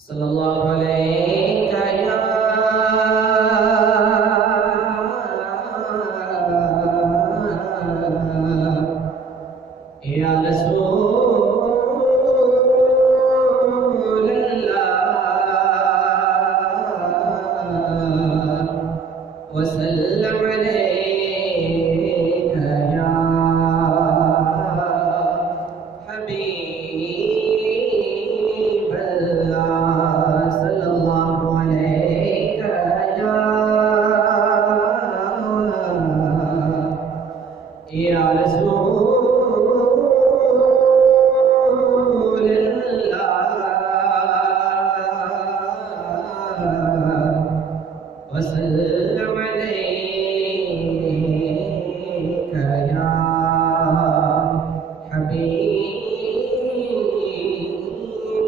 صلی اللہ علیہ یا رسول اللہ وسلم علیک یا حبیب اللہ صلی اللہ علیک یا رسول اللہ وسلم علیک یا حبیب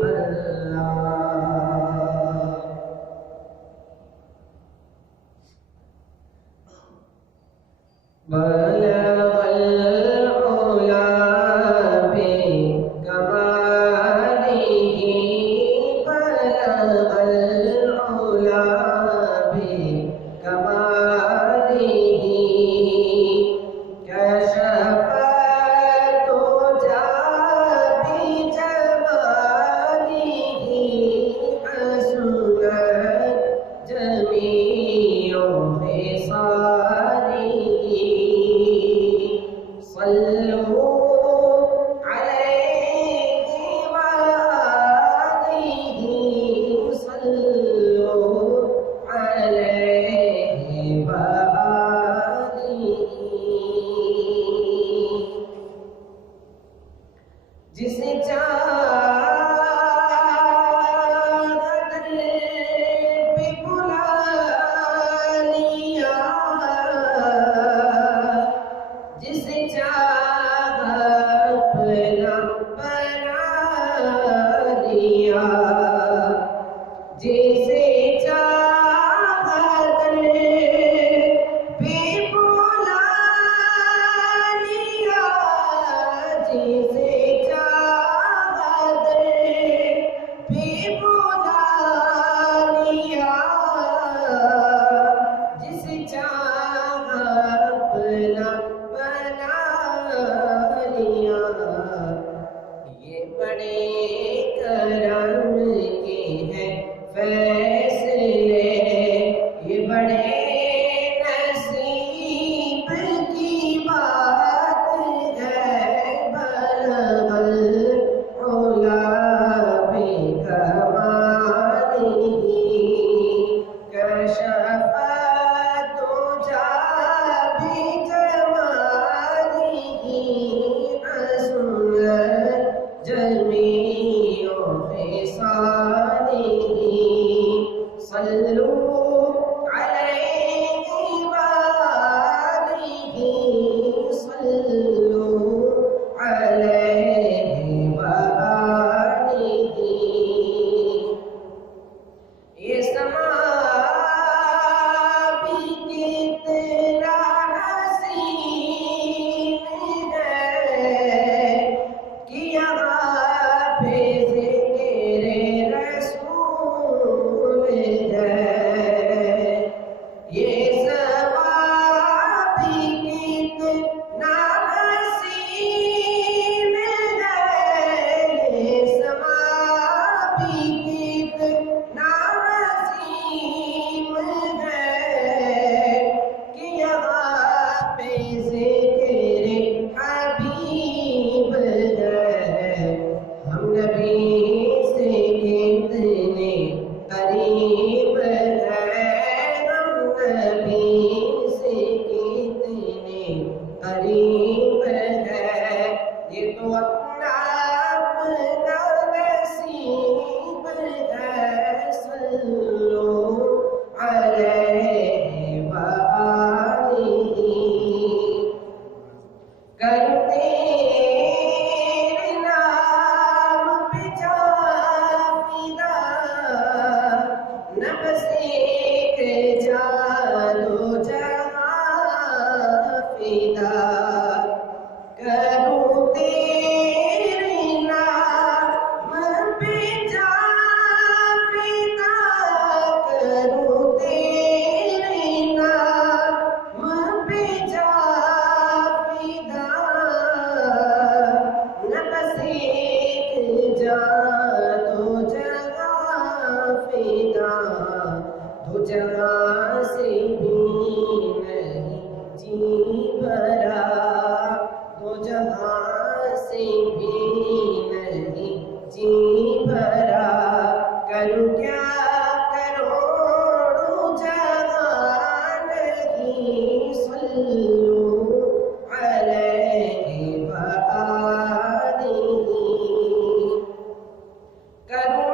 اللہ بلغ العلا بکمالہ بلغ العلا بکمالہ کشف الدجی بجمالہ حسنت جمیع خصالہ صلوا علیہ وآلہ صلوا علیہ وآلہ جسے چاہت پہ بلا لیا جسے چاہت اپنا بنا لیا جسے چاہت پہ بلا لیا جسے چاہت پہ بلا لیا جسے چاہت اپنا بنا لیا یہ بڑے کرم کے ہیں فیصلے یہ بڑے نصیب کی بات ہے بلغ العلا بکمالہ کشف الدجی بجمالہ حسنت جمیع خصالہ صلوا علیہ وآلہ صلوا علیہ وآلہ یہ سما بھی کتنا حسین ہے کہ یہاں پہ ذکر رسول ہے یہ سما بھی کتنا حسین ہے یہ سما بھی کتنا حسین ہے کہ یہاں پہ ذکر حبیب ہے ہم نبی سے کتنے قریب ہے ہم نبی سے کتنے قریب ہے یہ تو اپنا نصیب مرا کروں کیا کروڑوں جہاں نہیں صلو علیہ وآلہ کروں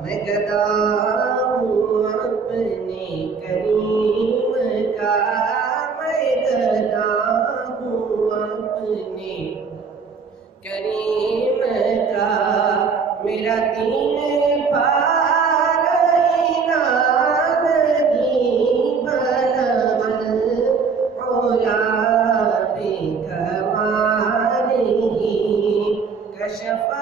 مدح کریم کا میرا دین پار عنان نہیں بلغ العلا بکمالہ کشف